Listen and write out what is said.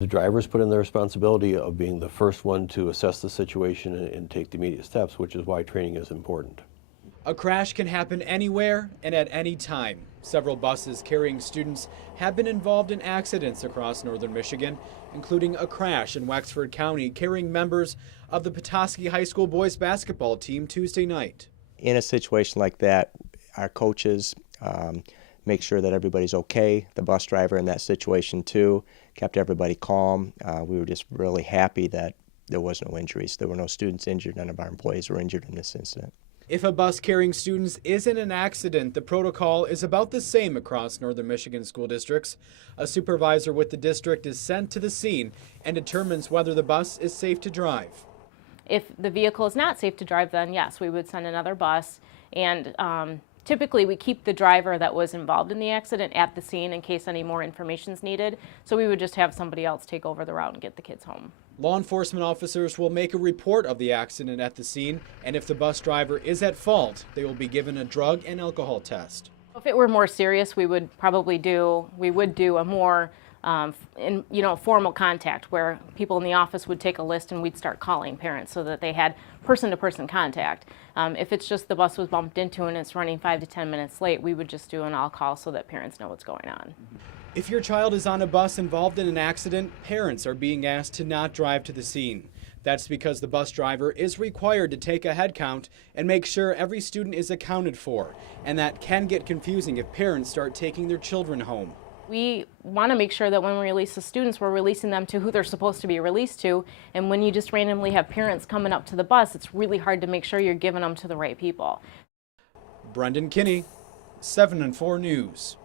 The drivers put in the responsibility of being the first one to assess the situation and take the immediate steps, which is why training is important. A crash can happen anywhere and at any time. Several buses carrying students have been involved in accidents across northern Michigan, including a crash in Wexford County carrying members of the Petoskey High School boys basketball team Tuesday night. In a situation like that, our coaches make sure that everybody's okay. The bus driver in that situation too kept everybody calm. We were just really happy that there was no injuries. There were no students injured. None of our employees were injured in this incident. If a bus carrying students is in an accident, the protocol is about the same across northern Michigan school districts. A supervisor with the district is sent to the scene and determines whether the bus is safe to drive. If the vehicle is not safe to drive, then yes, we would send another bus, and typically we keep the driver that was involved in the accident at the scene in case any more information is needed, so we would just have somebody else take over the route and get the kids home. Law enforcement officers will make a report of the accident at the scene, and if the bus driver is at fault, they will be given a drug and alcohol test. If it were more serious, we would do a more formal contact where people in the office would take a list and we'd start calling parents so that they had person-to-person contact. If it's just the bus was bumped into and it's running 5 to 10 minutes late, we would just do an all-call so that parents know what's going on. If your child is on a bus involved in an accident, parents are being asked to not drive to the scene. That's because the bus driver is required to take a head count and make sure every student is accounted for, and that can get confusing if parents start taking their children home. We want to make sure that when we release the students, we're releasing them to who they're supposed to be released to, and when you just randomly have parents coming up to the bus, it's really hard to make sure you're giving them to the right people. Brendan Kinney, 7 and 4 News.